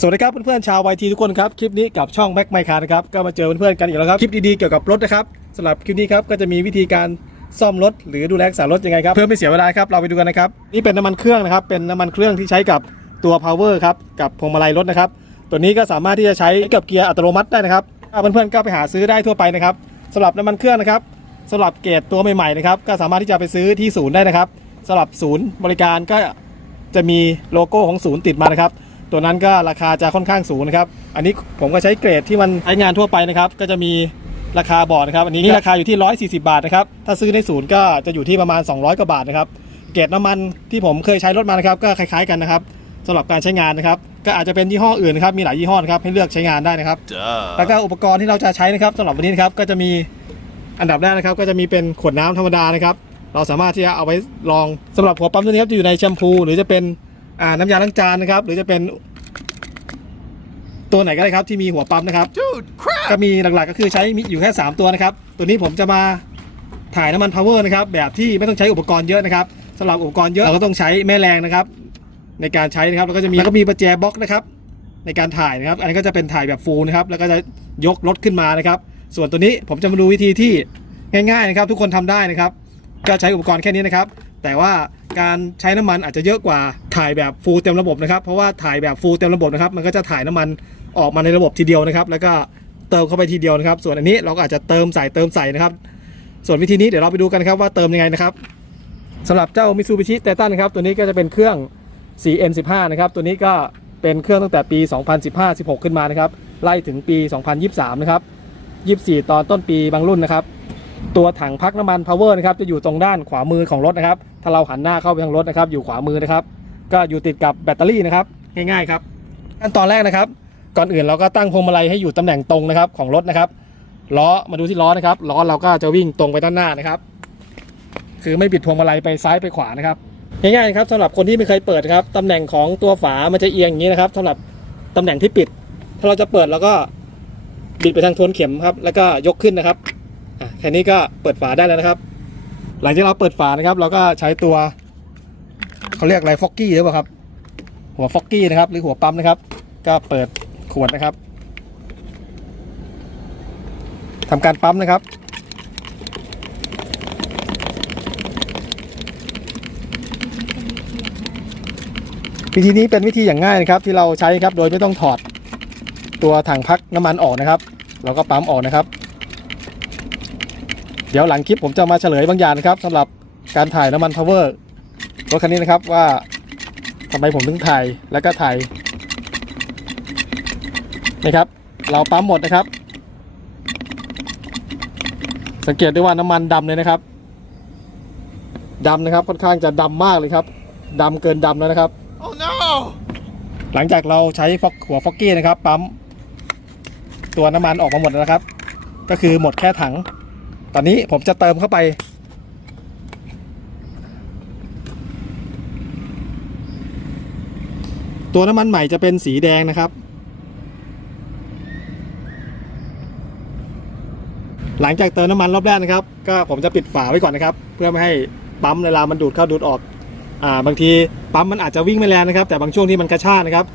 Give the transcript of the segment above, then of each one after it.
สวัสดีครับเพื่อนๆชาววทีทุกคนครับ คลิปนี้กับช่องแม็กไมคานะครับก็มาเจอเพื่อนๆกันอีกแล้วครับ คลิปดีๆเกี่ยวกับรถนะครับสำหรับคลิปนี้ครับก็จะมีวิธีการซ่อมรถหรือดูแลรักษารถยังไงครับเพื่อไม่เสียเวลาครับเราไปดูกันนะครับนี่เป็นน้ำมันเครื่องนะครับเป็นน้ำมันเครื่องที่ใช้กับตัว power ครับกับพวงมาลัยรถนะครับตัวนี้ก็สามารถที่จะใช้กับเกียร์อัตโนมัติได้นะครับเพื่อนๆก็ไปหาซื้อได้ทั่วไปนะครับสำหรับน้ำมันเครื่องนะครับสำหรับเกรดตัวใหม่ๆนะครับก็สามารถที่จะไปซื้อที่ศูนย์ได้นะครับสำหรับศูนย์บริการก็จะมีโลโก้ของศูนย์ติดมานะครับ ตัวนั้นก็ราคาจะค่อนข้างสูงนะครับ อันนี้ผมก็ใช้เกรดที่มันใช้งานทั่วไปนะครับ ก็จะมีราคาบอร์ดนะครับ อันนี้ราคาอยู่ที่ 140 บาทนะครับ ถ้าซื้อในศูนย์ก็จะอยู่ที่ประมาณ 200 กว่าบาทนะครับ เกรดน้ำมันที่ผมเคยใช้รถมานะครับ ก็คล้ายๆกันนะครับสำหรับการใช้งานนะครับ ก็อาจจะเป็นยี่ห้ออื่นนะครับ มีหลายยี่ห้อนะครับให้เลือกใช้งานได้นะครับ แล้วก็อุปกรณ์ที่เราจะใช้นะครับสำหรับวันนี้นะครับ ก็จะมีอันดับแรกนะครับ ก็จะมีเป็นขวดน้ำธรรมดานะครับ เราสามารถที่จะเอาไว้ลองสำหรับหัวปั๊มตัวนี้ครับจะอยู่ในแชมพู หรือจะเป็น อ่าน้ำยาล้างจานนะครับ หรือจะเป็นตัวไหนก็ได้ครับที่มีหัวปั๊มนะครับ Dude, crap! ก็มีหลักๆก็คือใช้มีอยู่แค่ 3 ตัวนะครับ ตัวนี้ผมจะมาถ่ายน้ำมันพาวเวอร์นะครับ แบบที่ไม่ต้องใช้อุปกรณ์เยอะนะครับสำหรับอุปกรณ์เยอะเราก็ต้องใช้แม่แรงนะครับ ในการใช้นะครับแล้วก็จะมีแล้วก็มีประแจบล็อกนะครับ ในการถ่ายนะครับ อันนี้ก็จะเป็นถ่ายแบบฟูลนะครับ แล้วก็จะยกรถขึ้นมานะครับ ส่วนตัวนี้ผมจะมาดูวิธีที่ง่าย ๆนะครับ ทุกคนทำได้นะครับ ก็ใช้อุปกรณ์แค่นี้นะครับ แต่ว่า การใช้น้ำมันอาจจะเยอะกว่าถ่ายแบบฟูลเต็มระบบนะครับ เพราะว่าถ่ายแบบฟูลเต็มระบบนะครับ มันก็จะถ่ายน้ำมันออกมาในระบบทีเดียวนะครับ แล้วก็เติมเข้าไปทีเดียวนะครับ ส่วนอันนี้เราก็อาจจะเติมใส่เติมใส่นะครับ ส่วนวิธีนี้เดี๋ยวเราไปดูกันครับว่าเติมยังไงนะครับสำหรับเจ้า Mitsubishi Titan นะครับ ตัวนี้ก็จะเป็นเครื่อง 4N15 นะครับ ตัวนี้ก็เป็นเครื่องตั้งแต่ปี 2015-16 ขึ้นมานะครับ ไล่ถึงปี 2023 นะครับ 24 ตอนต้นปีบางรุ่นนะครับ ตัวถังพักน้ำมัน power นะครับจะอยู่ตรงด้านขวามือของรถนะครับถ้าเราหันหน้าเข้าไปทางรถนะครับ อยู่ขวามือนะครับ ก็อยู่ติดกับแบตเตอรี่นะครับง่ายๆครับขั้นตอนแรกนะครับ ก่อนอื่นเราก็ตั้งพวงมาลัยให้อยู่ตำแหน่งตรงนะครับของรถนะครับล้อมาดูที่ล้อนะครับล้อเราก็จะวิ่งตรงไปด้านหน้านะครับ คือไม่บิดพวงมาลัยไปซ้ายไปขวานะครับง่ายๆครับสำหรับคนที่ไม่เคยเปิดครับตำแหน่งของตัวฝามันจะเอียงอย่างนี้นะครับสำหรับตำแหน่งที่ปิด ถ้าเราจะเปิดเราก็บิดไปทางทวนเข็มครับ แล้วก็ยกขึ้นนะครับ อะแค่นี้ก็เปิดฝาได้แล้วนะครับ หลังจากเราเปิดฝานะครับ เราก็ใช้ตัวเขาเรียกอะไรฟอกกี้หรือเปล่าครับ หัวฟอกกี้นะครับ หรือหัวปั๊มนะครับ ก็เปิดขวดนะครับทำการปั๊มนะครับวิธีนี้เป็นวิธีอย่างง่ายนะครับ ที่เราใช้ครับโดยไม่ต้องถอดตัวถังพักน้ำมันออกนะครับ เราก็ปั๊มออกนะครับ ดี๋ยวหลังคลิปผมจะมาเฉลยบางอย่างนะครับสำหรับการถ่ายน้ำมันพาวเวอร์รถคันนี้นะครับว่าทำไมผมถึงถ่ายแล้วก็ถ่ายนะครับ เราปั๊มหมดนะครับ สังเกตได้ว่าน้ำมันดำเลยนะครับดำนะครับค่อนข้างจะดำมากเลยครับดำเกินดำแล้วนะครับ Oh no! หลังจากเราใช้ฟอกหัวฟอกกี้นะครับ ปั๊มตัวน้ำมันออกมาหมดแล้วนะครับ ก็คือหมดแค่ถัง ตอนนี้ผมจะเติมเข้าไป ตัวน้ำมันใหม่จะเป็นสีแดงนะครับ หลังจากเติมน้ำมันรอบแรกนะครับ ก็ผมจะปิดฝาไว้ก่อนนะครับ เพื่อไม่ให้ปั๊มเวลามันดูดเข้าดูดออกอ่าบางทีปั๊มมันอาจจะวิ่งไม่แรงนะครับ แต่บางช่วงที่มันกระชากนะครับ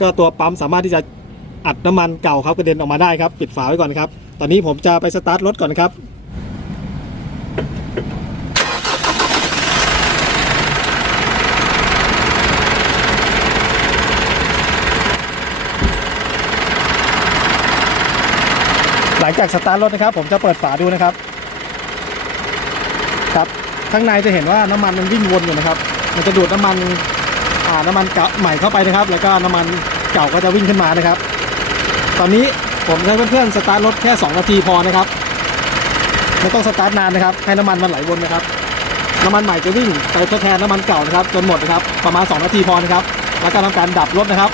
ก็ตัวปั๊มสามารถที่จะอัดน้ำมันเก่าครับกระเด็นออกมาได้ครับ ปิดฝาไว้ก่อนนะครับ ตอนนี้ผมจะไปสตาร์ทรถก่อนนะครับ ห ลังจากสตาร์ทรถนะครับ ผมจะเปิดฝาดูนะครับ ครับข้างในจะเห็นว่าน้ำมันมันวิ่งวนอยู่นะครับ มันจะดูดน้ำมันอ่าน้ำมันเก่าใหม่เข้าไปนะครับ แล้วก็น้ำมันเก่าก็จะวิ่งขึ้นมานะครับ ตอนนี้ผมให้เพื่อนๆสตาร์ทรถแค่ 2 นาทีพอนะครับไม่ต้องสตาร์ทนานนะครับ ให้น้ำมันมันไหลวนนะครับ น้ำมันใหม่จะวิ่งไปทดแทนน้ำมันเก่านะครับจนหมดนะครับ ประมาณ 2 นาทีพอนะครับ แล้วก็ทำการดับรถนะครับ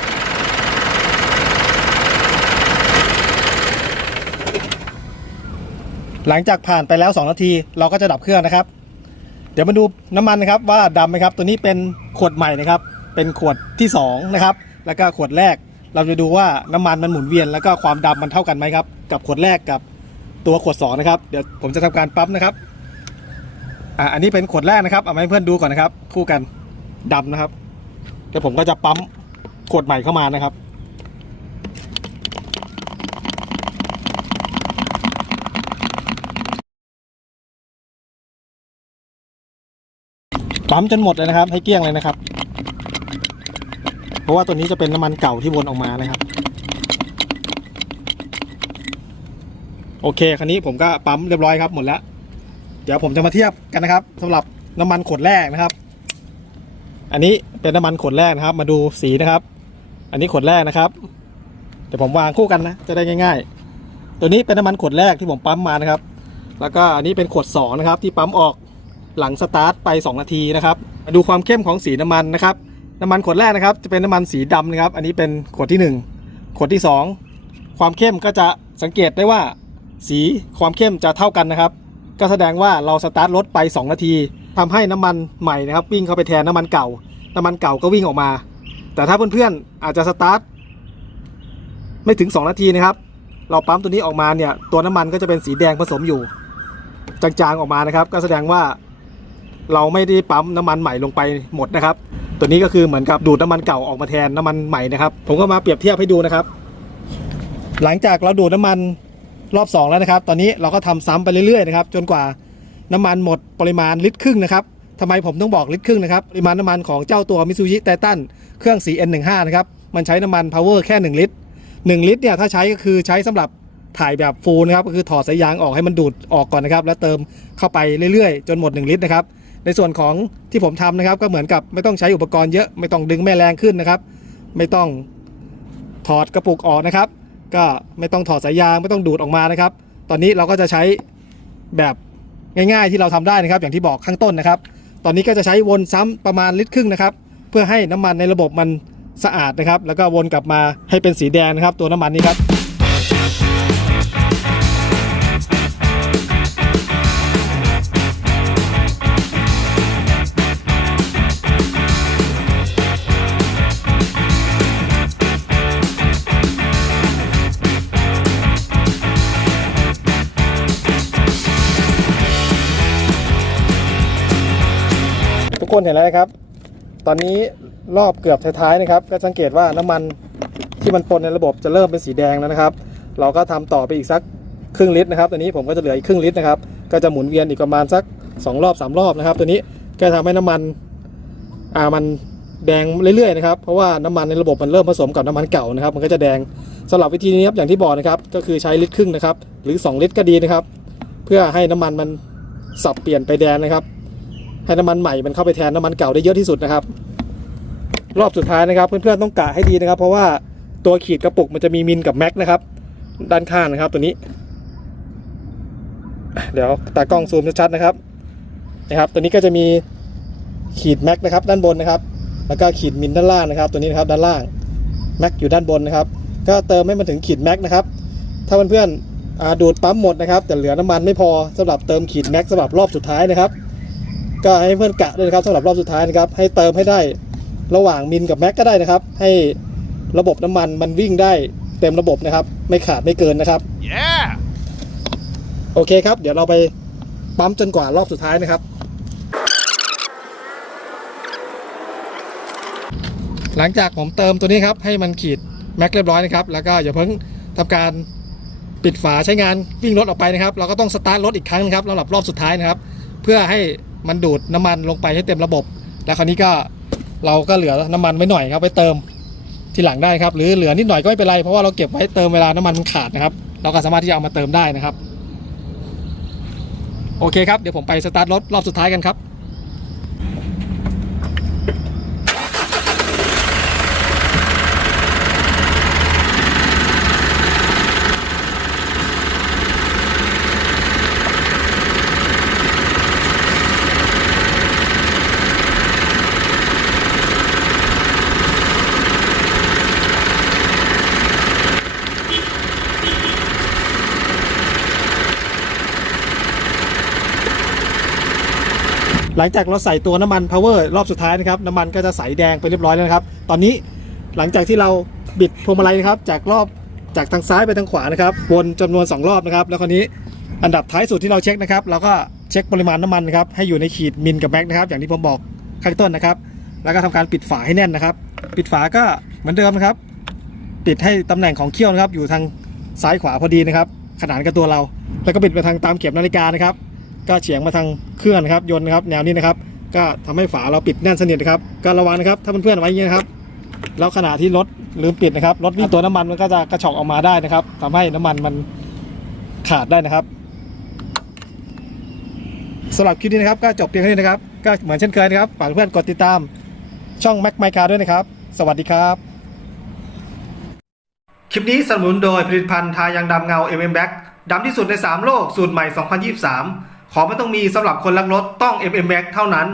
หลังจากผ่านไปแล้ว 2 นาที เราก็จะดับเครื่องนะครับ เดี๋ยวมาดูน้ำมันนะครับว่าดำไหมครับ ตัวนี้เป็นขวดใหม่นะครับ เป็นขวดที่2นะครับ แล้วก็ขวดแรก เราจะดูว่าน้ำมันมันหมุนเวียน แล้วก็ความดำมันเท่ากันไหมครับ กับขวดแรกกับตัวขวด2นะครับ เดี๋ยวผมจะทำการปั๊มนะครับอ่าอันนี้เป็นขวดแรกนะครับ เอามาให้เพื่อนดูก่อนนะครับ คู่กันดำนะครับ เดี๋ยวผมก็จะปั๊มขวดใหม่เข้ามานะครับ ปั๊มจนหมดเลยนะครับ ให้เกลี้ยงเลยนะครับ เพราะว่าตัวนี้จะเป็นน้ำมันเก่าที่วนออกมานะครับ โอเคคันนี้ผมก็ปั๊มเรียบร้อยครับหมดแล้ว เดี๋ยวผมจะมาเทียบกันนะครับสำหรับน้ำมันขวดแรกนะครับ อันนี้เป็นน้ำมันขวดแรกนะครับ มาดูสีนะครับ อันนี้ขวดแรกนะครับเดี๋ยวผมวางคู่กันนะจะได้ง่าย ๆ ตัวนี้เป็นน้ำมันขวดแรกที่ผมปั๊มมานะครับ แล้วก็อันนี้เป็นขวดสองนะครับ ที่ปั๊มออก หลังสตาร์ทไป 2 นาทีนะครับมาดูความเข้มของสีน้ำมันนะครับน้ำมันขวดแรกนะครับจะเป็นน้ำมันสีดำนะครับ อันนี้เป็นขวดที่ 1 ขวดที่ 2 ความเข้มก็จะสังเกตได้ว่า สีความเข้มจะเท่ากันนะครับ ก็แสดงว่าเราสตาร์ทรถไป 2 นาทีทำให้น้ำมันใหม่นะครับ วิ่งเข้าไปแทนน้ำมันเก่า น้ำมันเก่าก็วิ่งออกมา แต่ถ้าเพื่อนๆอาจจะสตาร์ทไม่ถึง 2 นาทีนะครับ เราปั๊มตัวนี้ออกมาเนี่ยตัวน้ำมันก็จะเป็นสีแดงผสมอยู่ จางๆออกมานะครับ ก็แสดงว่า เราไม่ได้ปั๊มน้ำมันใหม่ลงไปหมดนะครับ ตัวนี้ก็คือเหมือนกับดูดน้ำมันเก่าออกมาแทนน้ำมันใหม่นะครับ ผมก็มาเปรียบเทียบให้ดูนะครับ หลังจากเราดูดน้ำมันรอบ 2 แล้วนะครับ ตอนนี้เราก็ทำซ้ำไปเรื่อยๆนะครับจนกว่าน้ำมันหมดปริมาณลิตรครึ่งนะครับทำไมผมต้องบอกลิตรครึ่งนะครับปริมาณน้ำมันของเจ้าตัว Mitsubishi Titan เครื่อง 4N15 นะครับมันใช้น้ำมัน Power แค่ 1 ลิตร 1 ลิตรเนี่ยถ้าใช้ก็คือใช้สำหรับถ่ายแบบฟูลนะครับก็คือถอดสายยางออกให้มันดูดออกก่อนนะครับ แล้วเติมเข้าไปเรื่อยๆ จนหมด 1 ลิตรนะครับ ในส่วนของที่ผมทำนะครับ ก็เหมือนกับไม่ต้องใช้อุปกรณ์เยอะไม่ต้องดึงแม่แรงขึ้นนะครับ ไม่ต้องถอดกระปุกออกนะครับ ก็ไม่ต้องถอดสายยางไม่ต้องดูดออกมานะครับ ตอนนี้เราก็จะใช้แบบง่ายๆที่เราทำได้นะครับ อย่างที่บอกข้างต้นนะครับ ตอนนี้ก็จะใช้วนซ้ำประมาณลิตรครึ่งนะครับ เพื่อให้น้ำมันในระบบมันสะอาดนะครับ แล้วก็วนกลับมาให้เป็นสีแดงนะครับ ตัวน้ำมันนี้ครับ คนเห็นแล้วนะครับ ตอนนี้รอบเกือบท้ายๆนะครับ ก็สังเกตว่าน้ำมันที่มันปนในระบบจะเริ่มเป็นสีแดงแล้วนะครับ เราก็ทำต่อไปอีกสักครึ่งลิตรนะครับตัวนี้ผมก็จะเหลืออีกครึ่งลิตรนะครับ ก็จะหมุนเวียนอีกประมาณสัก 2 รอบ 3 รอบนะครับ ตัวนี้ก็ทำให้น้ำมันอ่ามันแดงเรื่อยๆนะครับ เพราะว่าน้ำมันในระบบมันเริ่มผสมกับน้ำมันเก่านะครับ มันก็จะแดงสำหรับวิธีนี้ครับอย่างที่บอกนะครับ ก็คือใช้ลิตรครึ่งนะครับ หรือ 2 ลิตรก็ดีนะครับ เพื่อให้น้ำมันมันสับเปลี่ยนไปแดงนะครับ ให้น้ำมันใหม่มันเข้าไปแทนน้ำมันเก่าได้เยอะที่สุดนะครับ รอบสุดท้ายนะครับ เพื่อนๆต้องกะให้ดีนะครับ เพราะว่าตัวขีดกระปุกมันจะมีมินกับแม็กนะครับ ด้านข้างนะครับตัวนี้ เดี๋ยวตากล้องซูมชัดๆนะครับนะครับ ตัวนี้ก็จะมีขีดแม็กนะครับ ด้านบนนะครับ แล้วก็ขีดมินด้านล่างนะครับ ตัวนี้นะครับด้านล่างแม็กอยู่ด้านบนนะครับ ก็เติมให้มันถึงขีดแม็กนะครับ ถ้าเพื่อนๆดูดปั๊มหมดนะครับ แต่เหลือน้ำมันไม่พอสำหรับเติมขีดแม็กสำหรับรอบสุดท้ายนะครับ ก็ให้เพื่อนกะด้วยนะครับสำหรับรอบสุดท้ายนะครับ ให้เติมให้ได้ระหว่างมินกับแม็กก็ได้นะครับ ให้ระบบน้ำมันมันวิ่งได้เต็มระบบนะครับ ไม่ขาดไม่เกินนะครับ Yeah! โอเคครับ เดี๋ยวเราไปปั๊มจนกว่ารอบสุดท้ายนะครับ หลังจากผมเติมตัวนี้ครับ ให้มันขีดแม็กเรียบร้อยนะครับ แล้วก็อย่าเพิ่งทำการปิดฝาใช้งานวิ่งรถออกไปนะครับ เราก็ต้องสตาร์ทรถอีกครั้งนะครับสำหรับรอบสุดท้ายนะครับ เพื่อให้ มันดูดน้ำมันลงไปให้เต็มระบบ แล้วคราวนี้ก็เราก็เหลือน้ำมันไว้หน่อยครับไปเติมทีหลังได้ครับ หรือเหลือนิดหน่อยก็ไม่เป็นไรเพราะว่าเราเก็บไว้เติมเวลาน้ำมันมันขาดนะครับ เราก็สามารถที่จะเอามาเติมได้นะครับ โอเคครับเดี๋ยวผมไปสตาร์ทรถรอบสุดท้ายกันครับ หลังจากเราใส่ตัวน้ำมัน power รอบสุดท้ายนะครับน้ำมันก็จะใสแดงไปเรียบร้อยแล้วนะครับ ตอนนี้หลังจากที่เราบิดพวงมาลัยนะครับ จากรอบจากทางซ้ายไปทางขวานะครับวนจำนวน 2 รอบนะครับ แล้วคราวนี้อันดับท้ายสุดที่เราเช็คนะครับเราก็เช็คปริมาณน้ำมันนะครับให้อยู่ในขีดมิลกับแม็กนะครับ อย่างที่ผมบอกข้างต้นนะครับ แล้วก็ทำการปิดฝาให้แน่นนะครับ ปิดฝาก็เหมือนเดิมนะครับ ปิดให้ตำแหน่งของเขี้ยวนะครับ อยู่ทางซ้ายขวาพอดีนะครับ ขนานกับตัวเรา แล้วก็ปิดไปทางตามเข็มนาฬิกานะครับ ก็เฉียงมาทางเครื่องนะครับยนต์นะครับแนวนี้นะครับ ก็ทำให้ฝาเราปิดแน่นสนิทนะครับก็ระวังนะครับถ้าเพื่อนๆไว้อย่างนี้นะครับแล้วขณะที่รถลืมปิดนะครับรถวิ่งตัวน้ำมันมันก็จะกระชอกออกมาได้นะครับทำให้น้ำมันมันขาดได้นะครับสำหรับคลิปนี้นะครับก็จบเพียงเท่านี้นะครับก็เหมือนเช่นเคยนะครับฝากเพื่อนกดติดตามช่องแม็กไมคาด้วยนะครับ สวัสดีครับ คลิปนี้สนับสนุนโดยผลิตภัณฑ์ทายังดำเงา MM Black ดำที่สุดใน 3 โลก สูตรใหม่ 2023 ของไม่ต้องมีสำหรับคนรักรถต้อง MM Black เท่านั้น